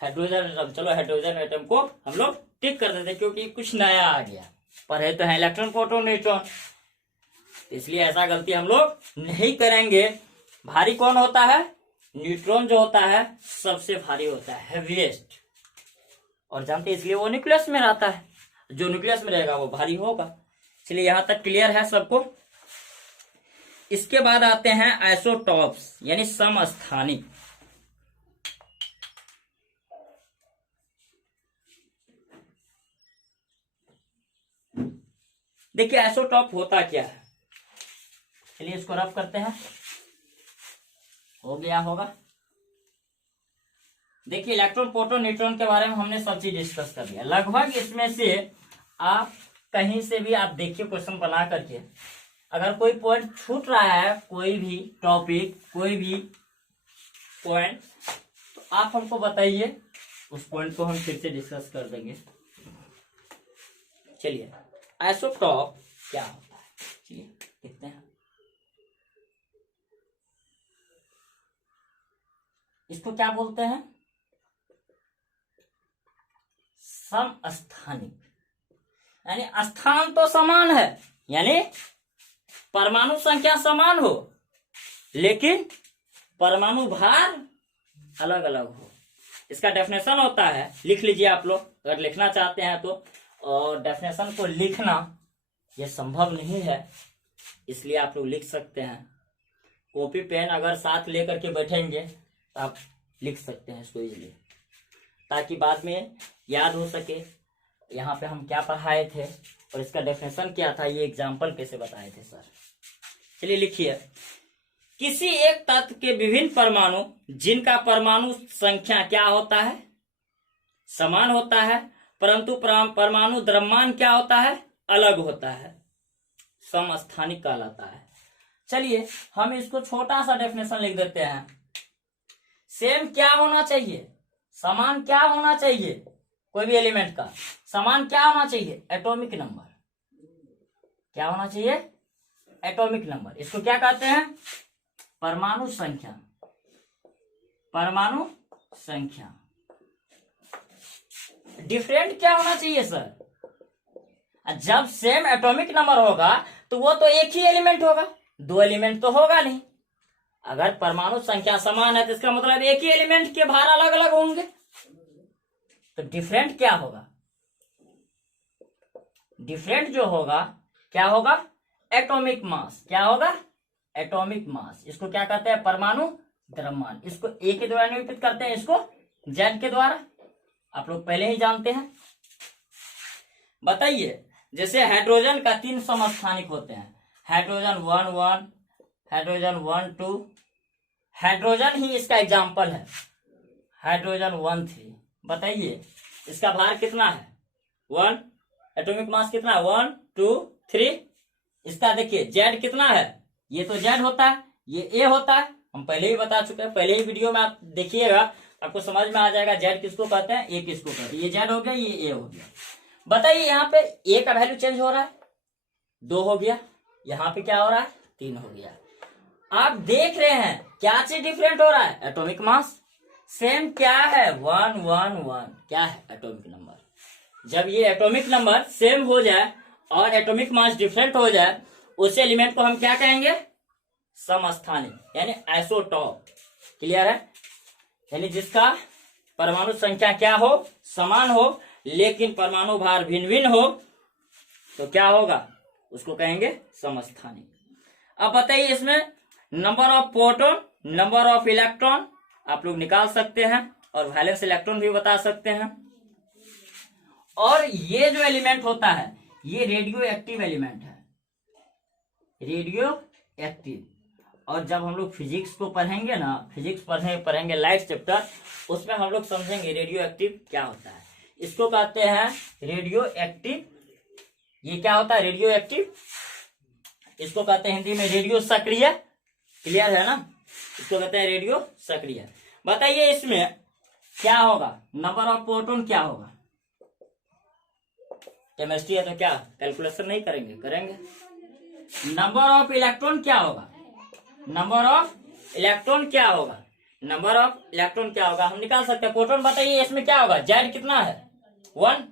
हाइड्रोजन एटम, चलो हाइड्रोजन एटम को हम लोग टिक कर देते क्योंकि कुछ नया आ गया, पर है तो है इलेक्ट्रॉन, प्रोटॉन, न्यूट्रॉन, इसलिए ऐसा गलती हम लोग नहीं करेंगे। भारी कौन होता है? न्यूट्रॉन जो होता है सबसे भारी होता है, हेवीएस्ट, और जानते इसलिए वो न्यूक्लियस में रहता है, जो न्यूक्लियस में रहेगा वो भारी होगा। चलिए यहां तक क्लियर है सबको। इसके बाद आते हैं आइसोटॉप्स, यानी समस्थानिक। देखिए आइसोटॉप होता क्या है, चलिए इसको रब करते हैं, हो गया होगा। देखिए इलेक्ट्रॉन, प्रोटॉन, न्यूट्रॉन के बारे में हमने सब चीज डिस्कस कर लिया लगभग। इसमें से आप कहीं से भी आप देखिए क्वेश्चन बना करके, अगर कोई पॉइंट छूट रहा है, कोई भी टॉपिक, कोई भी पॉइंट, तो आप हमको बताइए, उस पॉइंट को हम फिर से डिस्कस कर देंगे। चलिए आइसोटॉप क्या होता है, चलिए देखते हैं। इसको क्या बोलते हैं? समस्थानिक, यानी स्थान तो समान है, यानी परमाणु संख्या समान हो लेकिन परमाणु भार अलग अलग हो। इसका डेफिनेशन होता है, लिख लीजिए आप लोग अगर लिखना चाहते हैं तो, और डेफिनेशन को लिखना यह संभव नहीं है, इसलिए आप लोग लिख सकते हैं। कॉपी पेन अगर साथ लेकर के बैठेंगे तो आप लिख सकते हैं इसको इजीली, ताकि बाद में याद हो सके यहाँ पे हम क्या पढ़ाए थे और इसका डेफिनेशन क्या था, ये एग्जाम्पल कैसे बताए थे सर। चलिए लिखिए, किसी एक तत्व के विभिन्न परमाणु जिनका परमाणु संख्या क्या होता है? समान होता है, परंतु परमाणु द्रव्यमान क्या होता है? अलग होता है, समस्थानिक कहलाता है। चलिए हम इसको छोटा सा डेफिनेशन लिख देते हैं। सेम क्या होना चाहिए? समान क्या होना चाहिए? कोई भी एलिमेंट का समान क्या होना चाहिए? Atomic number. क्या होना चाहिए? Atomic number. इसको क्या कहते हैं? परमाणु संख्या। परमाणु संख्या। डिफरेंट क्या होना चाहिए सर? जब सेम एटॉमिक नंबर होगा तो वो तो एक ही एलिमेंट होगा, दो एलिमेंट तो होगा नहीं। अगर परमाणु संख्या समान है तो इसका मतलब एक ही एलिमेंट के भार अलग अलग होंगे, तो डिफरेंट क्या होगा? डिफरेंट जो होगा क्या होगा? Atomic mass. क्या होगा? Atomic mass. इसको क्या कहते हैं? परमाणु द्रव्यमान। इसको ए के द्वारा निरूपित करते हैं, इसको जेड के द्वारा। आप लोग पहले ही जानते हैं। बताइए, जैसे हाइड्रोजन का 3 समस्थानिक होते हैं, हाइड्रोजन 1 हाइड्रोजन 1 2, हाइड्रोजन ही इसका एग्जाम्पल है, हाइड्रोजन 1 3। बताइए इसका भार कितना है? 1। एटॉमिक मास कितना है? 1 2 3। इसका देखिए जेड कितना है? ये तो जेड होता है, ये ए होता है, हम पहले ही बता चुके हैं। पहले ही वीडियो में आप देखिएगा, आपको समझ में आ जाएगा जेड किसको कहते हैं, ए किसको कहते हैं। ये जेड हो गया, ये ए हो गया। बताइए यहाँ पे ए का वैल्यू चेंज हो रहा है, 2 हो गया। यहाँ पे क्या हो रहा है? 3 हो गया। आप देख रहे हैं क्या चीज डिफरेंट हो रहा है? Atomic mass. सेम क्या है? 1 1 1। क्या है? Atomic number. जब ये एटॉमिक नंबर सेम हो जाए और एटॉमिक मास डिफरेंट हो जाए, उस एलिमेंट को हम क्या कहेंगे? समस्थानिक, यानी आइसोटॉप। क्लियर है? यानी जिसका परमाणु संख्या क्या हो? समान हो, लेकिन परमाणु भार भिन्न भिन्न हो, तो क्या होगा? उसको कहेंगे समस्थानिक। अब बताइए इसमें number of proton, number of electron आप लोग निकाल सकते हैं और वैलेंस इलेक्ट्रॉन भी बता सकते हैं। और ये जो एलिमेंट होता है, ये रेडियो एक्टिव एलिमेंट है, रेडियो एक्टिव। और जब हम लोग फिजिक्स को पढ़ेंगे ना, फिजिक्स पढ़ेंगे लाइट चैप्टर, उसमें हम लोग समझेंगे रेडियो एक्टिव क्या होता है। इसको कहते हैं रेडियो एक्टिव। ये क्या होता है? Radio active. इसको कहते हैं हिंदी में रेडियो सक्रिय। क्लियर है ना? इसको कहते हैं रेडियो सक्रिय। बताइए इसमें क्या होगा? नंबर ऑफ प्रोटॉन क्या होगा? केमिस्ट्री है तो क्या कैलकुलेशन नहीं करेंगे? करेंगे। नंबर ऑफ इलेक्ट्रॉन क्या होगा? नंबर ऑफ इलेक्ट्रॉन क्या होगा? नंबर ऑफ इलेक्ट्रॉन क्या होगा? हम निकाल सकते हैं। प्रोटॉन बताइए इसमें क्या होगा? जेड कितना है? 1।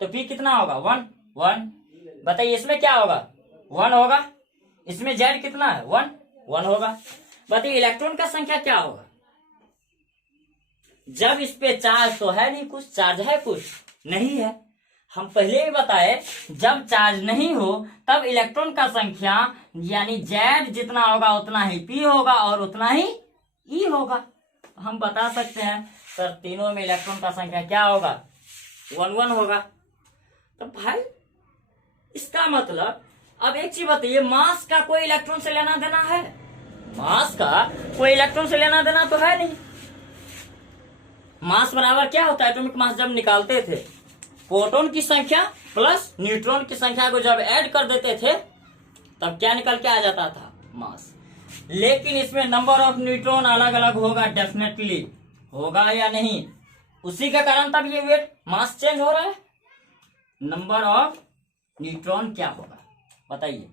तो पी कितना होगा? 1 1। बताइए इसमें क्या होगा? 1 होगा। इसमें जेड कितना है? 1 1 होगा। बताइए इलेक्ट्रॉन का संख्या क्या होगा? जब इस पे चार्ज तो है नहीं, कुछ चार्ज है, कुछ नहीं है। हम पहले ही बताए, जब चार्ज नहीं हो तब इलेक्ट्रॉन का संख्या यानी जेड जितना होगा उतना ही पी होगा और उतना ही ई होगा। हम बता सकते हैं सर तीनों में इलेक्ट्रॉन का संख्या क्या होगा? 1 1 होगा। तो भाई इसका मतलब, अब एक चीज बताइए, मास का कोई इलेक्ट्रॉन से लेना देना है? मास का कोई इलेक्ट्रॉन से लेना देना तो है नहीं। मास बराबर क्या होता है? एटॉमिक मास जब निकालते थे, प्रोटॉन की संख्या प्लस न्यूट्रॉन की संख्या को जब ऐड कर देते थे, तब क्या निकल के आ जाता था? मास। लेकिन इसमें नंबर ऑफ न्यूट्रॉन अलग अलग होगा, डेफिनेटली होगा या नहीं? उसी के कारण तब ये वेट मास चेंज हो रहा है। नंबर ऑफ न्यूट्रॉन क्या होगा? बताइए।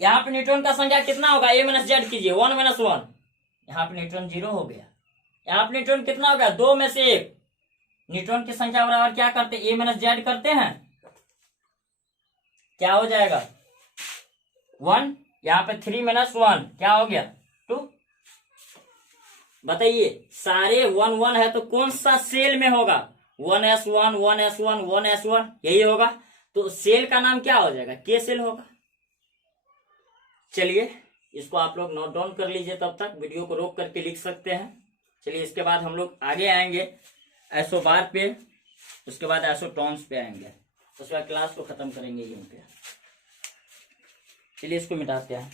यहाँ पे न्यूट्रॉन का संख्या कितना होगा? ए माइनस जेड कीजिए, 1 - 1। यहाँ पे न्यूट्रॉन 0 हो गया। यहाँ पे न्यूट्रॉन कितना हो गया? 2 में से 1। न्यूट्रॉन की संख्या बराबर क्या करते? ए माइनस जेड करते हैं। क्या हो जाएगा? 1। यहाँ पे 3 - 1 क्या हो गया? 2। बताइए सारे 1 1 है तो कौन सा सेल में होगा? 1s1 1s1 1s1 यही होगा। तो सेल का नाम क्या हो जाएगा? के सेल होगा। चलिए इसको आप लोग नोट डाउन कर लीजिए, तब तक वीडियो को रोक करके लिख सकते हैं। चलिए इसके बाद हम लोग आगे आएंगे आइसोबार पे, उसके बाद आइसोटॉन्स पे आएंगे, उसके बाद क्लास को खत्म करेंगे यहीं पे। चलिए इसको मिटाते हैं।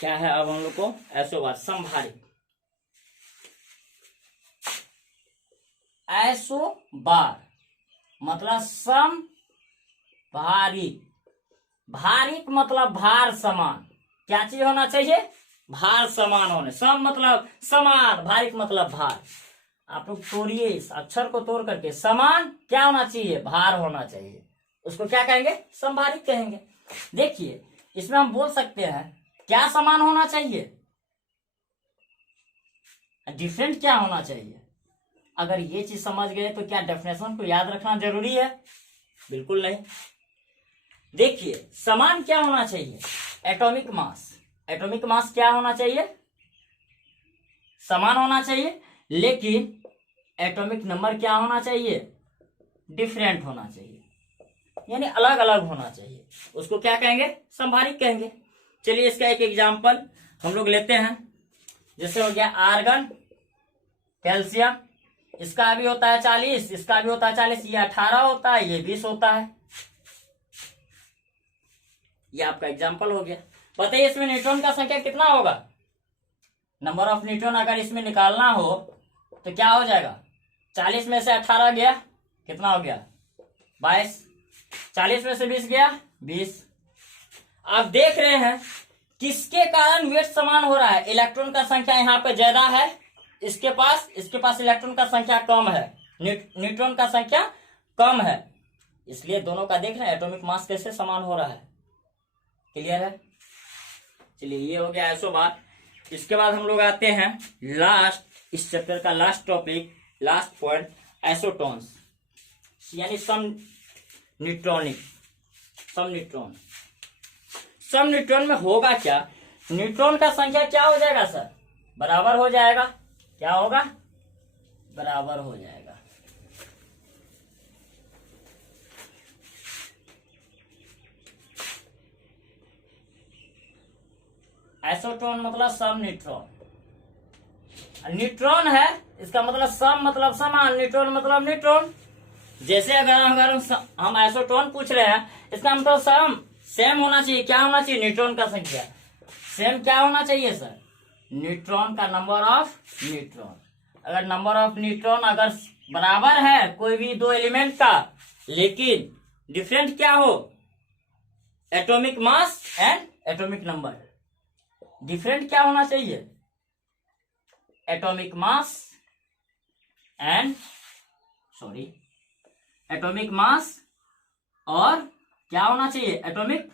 क्या है अब हम लोग को? आइसोबार, समभारित। आइसोबार मतलब सम भारित। भारित मतलब भार समान। क्या चीज होना चाहिए? भार समान होने। सम मतलब समान, भारित मतलब भार। आप लोग तोड़िए इस अक्षर को तोड़ करके, समान क्या होना चाहिए? भार होना चाहिए। उसको क्या कहेंगे? समभारित कहेंगे। देखिए इसमें हम बोल सकते हैं क्या समान होना चाहिए, डिफरेंट क्या होना चाहिए। अगर ये चीज समझ गए तो क्या डेफिनेशन को याद रखना जरूरी है? बिल्कुल नहीं। देखिए समान क्या होना चाहिए? Atomic mass. एटॉमिक मास क्या होना चाहिए, समान होना चाहिए, लेकिन एटॉमिक नंबर क्या होना चाहिए, डिफरेंट होना चाहिए, यानी अलग अलग होना चाहिए। उसको क्या कहेंगे, संभारिक कहेंगे। चलिए इसका एक एग्जांपल हम लोग लेते हैं। जैसे हो गया आर्गन, कैल्शियम, इसका भी होता है 40, इसका भी होता है 40, ये 18 होता है, ये 20 होता है। ये आपका एग्जांपल हो गया। बताइए इसमें न्यूट्रॉन का संख्या कितना होगा, नंबर ऑफ न्यूट्रॉन अगर इसमें निकालना हो तो क्या हो जाएगा, 40 में से 18 गया, कितना हो गया 22, 40 में से 20 गया 20। आप देख रहे हैं किसके कारण वेट समान हो रहा है, इलेक्ट्रॉन का संख्या यहाँ पे ज्यादा है, इसके पास इलेक्ट्रॉन का संख्या कम है, न्यूट्रॉन का संख्या कम है, इसलिए दोनों का देख रहे हैं एटॉमिक मास कैसे समान हो रहा है। क्लियर है। चलिए ये हो गया आइसो बार। इसके बाद हम लोग आते हैं लास्ट, इस चैप्टर का last topic, last point, isotones, यानी सम न्यूट्रॉनिक, सम न्यूट्रॉन। सम न्यूट्रॉन में होगा क्या, न्यूट्रॉन का संख्या क्या हो जाएगा सर, बराबर हो जाएगा, क्या होगा, बराबर हो जाएगा। आइसोटोन मतलब सम न्यूट्रॉन, न्यूट्रॉन है इसका मतलब सम मतलब समान, न्यूट्रॉन मतलब न्यूट्रॉन। जैसे अगर हम आइसोटोन पूछ रहे हैं, इसका मतलब सम सेम होना चाहिए, क्या होना चाहिए, न्यूट्रॉन का संख्या सेम क्या होना चाहिए सर, न्यूट्रॉन का नंबर ऑफ न्यूट्रॉन। अगर नंबर ऑफ न्यूट्रॉन अगर बराबर है कोई भी दो एलिमेंट का, लेकिन डिफरेंट क्या हो, atomic mass and atomic number, different क्या होना चाहिए, atomic mass and atomic mass और क्या होना चाहिए, एटॉमिक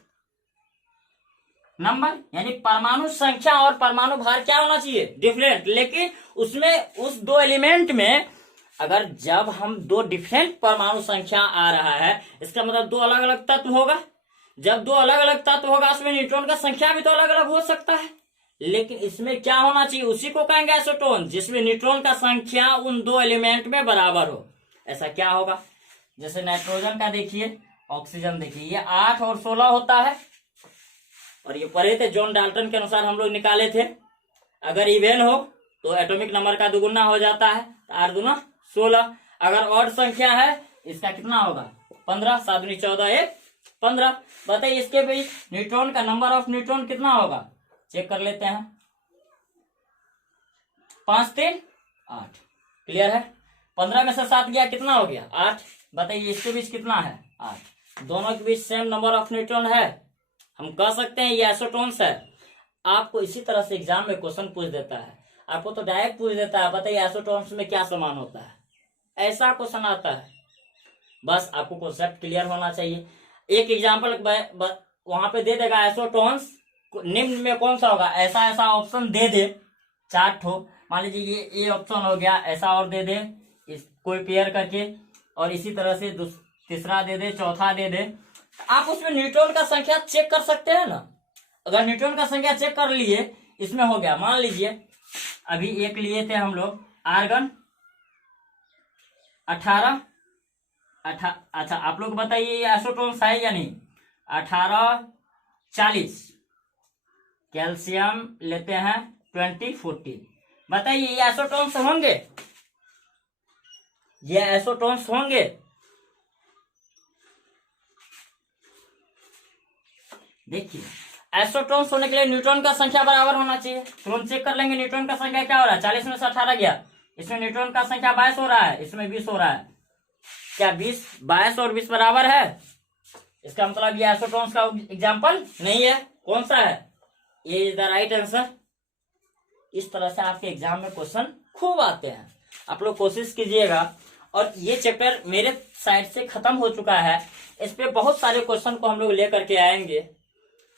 नंबर, यानी परमाणु संख्या और परमाणु भार क्या होना चाहिए, डिफरेंट। लेकिन उसमें उस दो एलिमेंट में अगर जब हम दो डिफरेंट परमाणु संख्या आ रहा है, इसका मतलब दो अलग अलग तत्व होगा, जब दो अलग अलग तत्व होगा उसमें न्यूट्रॉन का संख्या भी तो अलग अलग हो सकता है, लेकिन इसमें क्या होना चाहिए, उसी को कहेंगे आइसोटोन, जिसमें न्यूट्रॉन का संख्या उन दो एलिमेंट में बराबर हो। ऐसा क्या होगा, जैसे नाइट्रोजन का देखिए, ऑक्सीजन देखिए, ये 8 और 16 होता है, और ये पढ़े थे जॉन डाल्टन के अनुसार हम लोग निकाले थे, अगर इवन हो तो एटॉमिक नंबर का दुगुना हो जाता है, 8 दूना 16। अगर ऑड संख्या है इसका कितना होगा, 15, 7 दूनी 14, 1 15। बताइए इसके बीच न्यूट्रॉन का नंबर ऑफ न्यूट्रॉन कितना होगा, चेक कर लेते हैं, 5 3 8। क्लियर है। 15 में से 7 गया, कितना हो गया 8। बताइए इसके बीच कितना है 8, दोनों के बीच सेम नंबर ऑफ न्यूट्रॉन है, हम कह सकते हैं ये आइसोटोन्स है। आपको इसी तरह से एग्जाम में क्वेश्चन पूछ देता है, आपको तो डायरेक्ट पूछ देता है बताइए आइसोटोन्स में क्या समान होता है, ऐसा क्वेश्चन आता है। बस आपको कॉन्सेप्ट क्लियर होना चाहिए। एक एग्जाम्पल वहां पे दे देगा, आइसोटोन्स निम्न में कौन सा होगा, ऐसा ऐसा ऑप्शन दे दे 4 ठो, मान लीजिए ये ऑप्शन हो गया, ऐसा और दे दे कोई पेयर करके, और इसी तरह से तीसरा दे दे, चौथा दे दे, आप उसमें न्यूट्रॉन का संख्या चेक कर सकते हैं ना। अगर न्यूट्रॉन का संख्या चेक कर लिए, इसमें हो गया, मान लीजिए अभी एक लिए थे हम लोग आर्गन 18, अच्छा आप लोग बताइए ये आइसोटोन्स है या नहीं, 18 40, कैल्शियम लेते हैं 20 40। बताइए ये आइसोटोन्स होंगे, ये आइसोटोन्स होंगे, देखिए आइसोटोन्स होने के लिए न्यूट्रॉन का संख्या बराबर होना चाहिए। तुरंत चेक कर लेंगे न्यूट्रॉन का संख्या क्या हो रहा है, 40 में से 18 गया, इसमें न्यूट्रॉन का संख्या 22 हो रहा है, इसमें 20 हो रहा है, क्या 22 और 20 बराबर है, इसका मतलब ये आइसोटोन्स का एग्जाम्पल नहीं है। कौन सा है, ये इज द राइट आंसर। इस तरह से आपके एग्जाम में क्वेश्चन खूब आते हैं, आप लोग कोशिश कीजिएगा। और ये चैप्टर मेरे साइड से खत्म हो चुका है, इस पे बहुत सारे क्वेश्चन को हम लोग लेकर के आएंगे।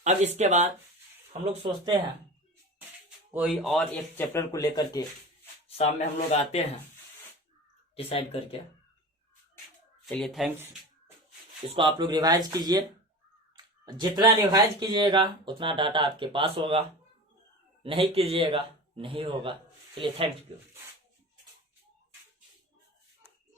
अब इसके बाद हम लोग सोचते हैं कोई और एक चैप्टर को लेकर के शाम में हम लोग आते हैं डिसाइड करके। चलिए थैंक्स, इसको आप लोग रिवाइज कीजिए, जितना रिवाइज कीजिएगा उतना डाटा आपके पास होगा। नहीं कीजिएगा, नहीं होगा। चलिए, थैंक यू।